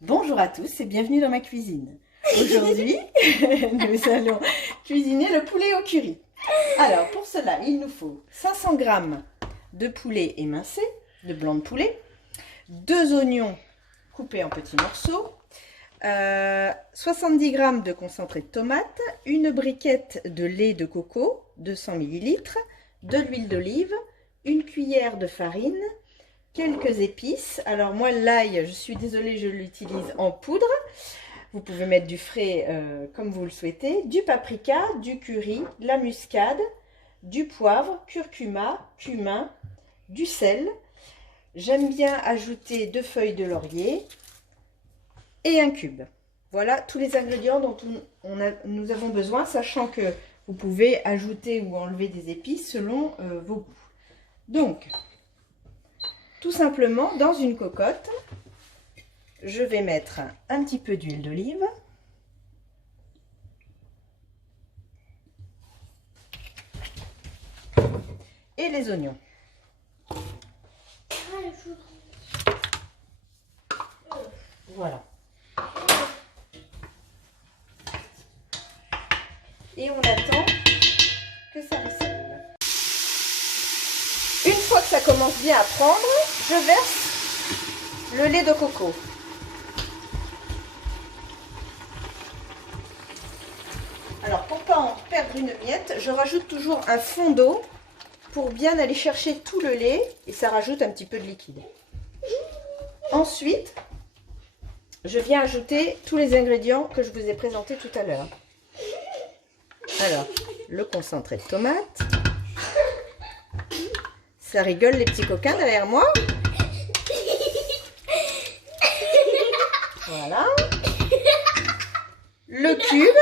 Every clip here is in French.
Bonjour à tous et bienvenue dans ma cuisine. Aujourd'hui, nous allons cuisiner le poulet au curry. Alors pour cela, il nous faut 500 g de poulet émincé, de blanc de poulet, 2 oignons coupés en petits morceaux, 70 g de concentré de tomate, une briquette de lait de coco, 200 ml, de l'huile d'olive, une cuillère de farine, quelques épices. Alors moi l'ail, je suis désolée, je l'utilise en poudre. Vous pouvez mettre du frais comme vous le souhaitez. Du paprika, du curry, de la muscade, du poivre, curcuma, cumin, du sel. J'aime bien ajouter 2 feuilles de laurier et un cube. Voilà tous les ingrédients dont nous avons besoin, sachant que vous pouvez ajouter ou enlever des épices selon vos goûts. Donc, tout simplement, dans une cocotte, je vais mettre un petit peu d'huile d'olive. Et les oignons. Voilà. Et on attend que ça ruisselle. Une fois que ça commence bien à prendre, je verse le lait de coco. Alors pour ne pas en perdre une miette, je rajoute toujours un fond d'eau pour bien aller chercher tout le lait et ça rajoute un petit peu de liquide. Ensuite, je viens ajouter tous les ingrédients que je vous ai présentés tout à l'heure. Alors, le concentré de tomate. Ça rigole les petits coquins derrière moi. Voilà. Le cube.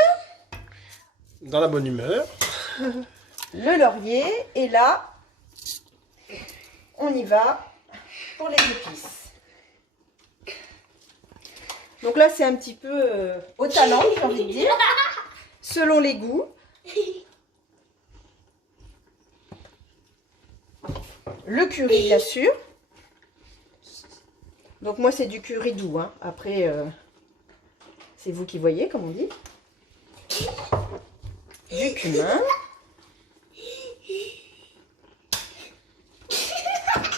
Dans la bonne humeur. Le laurier. Et là, on y va pour les épices. Donc là, c'est un petit peu au talent, j'ai envie de dire, selon les goûts. Le curry, bien sûr. Donc moi, c'est du curry doux, hein. Après, c'est vous qui voyez, comme on dit. Du cumin.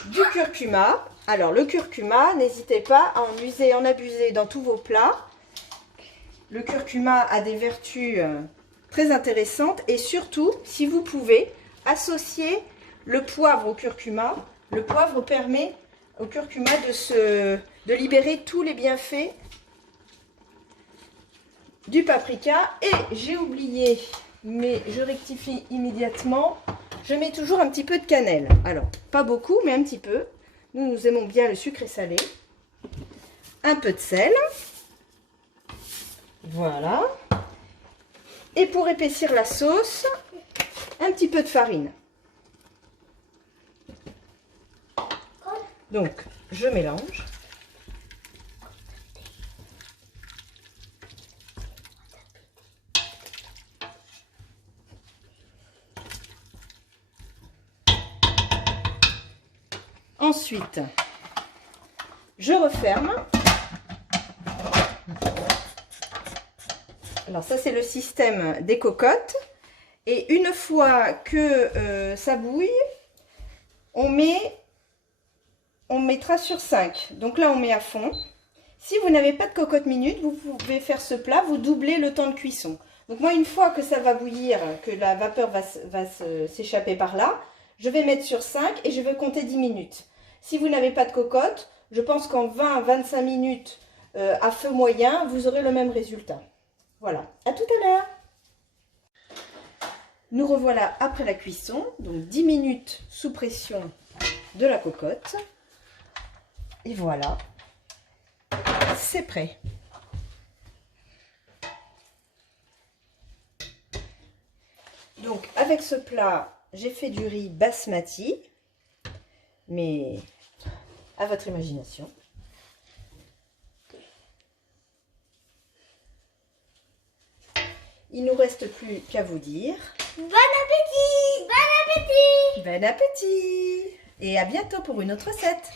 Du curcuma. Alors, le curcuma, n'hésitez pas à en abuser dans tous vos plats. Le curcuma a des vertus très intéressantes. Et surtout, si vous pouvez, associer le poivre au curcuma. Le poivre permet au curcuma de libérer tous les bienfaits du paprika. Et j'ai oublié, mais je rectifie immédiatement, je mets toujours un petit peu de cannelle. Alors, pas beaucoup, mais un petit peu. Nous aimons bien le sucré salé. Un peu de sel. Voilà. Et pour épaissir la sauce, un petit peu de farine. Donc, je mélange. Ensuite, je referme. Alors ça, c'est le système des cocottes. Et une fois que ça bouille, on mettra sur 5. Donc là, on met à fond. Si vous n'avez pas de cocotte minute, vous pouvez faire ce plat, vous doublez le temps de cuisson. Donc moi, une fois que ça va bouillir, que la vapeur va s'échapper par là, je vais mettre sur 5 et je vais compter 10 minutes. Si vous n'avez pas de cocotte, je pense qu'en 20-25 minutes à feu moyen, vous aurez le même résultat. Voilà, à tout à l'heure. Nous revoilà après la cuisson, donc 10 minutes sous pression de la cocotte. Et voilà, c'est prêt. Donc avec ce plat, j'ai fait du riz basmati, mais à votre imagination. Il ne nous reste plus qu'à vous dire bon appétit! Bon appétit! bon appétit et à bientôt pour une autre recette.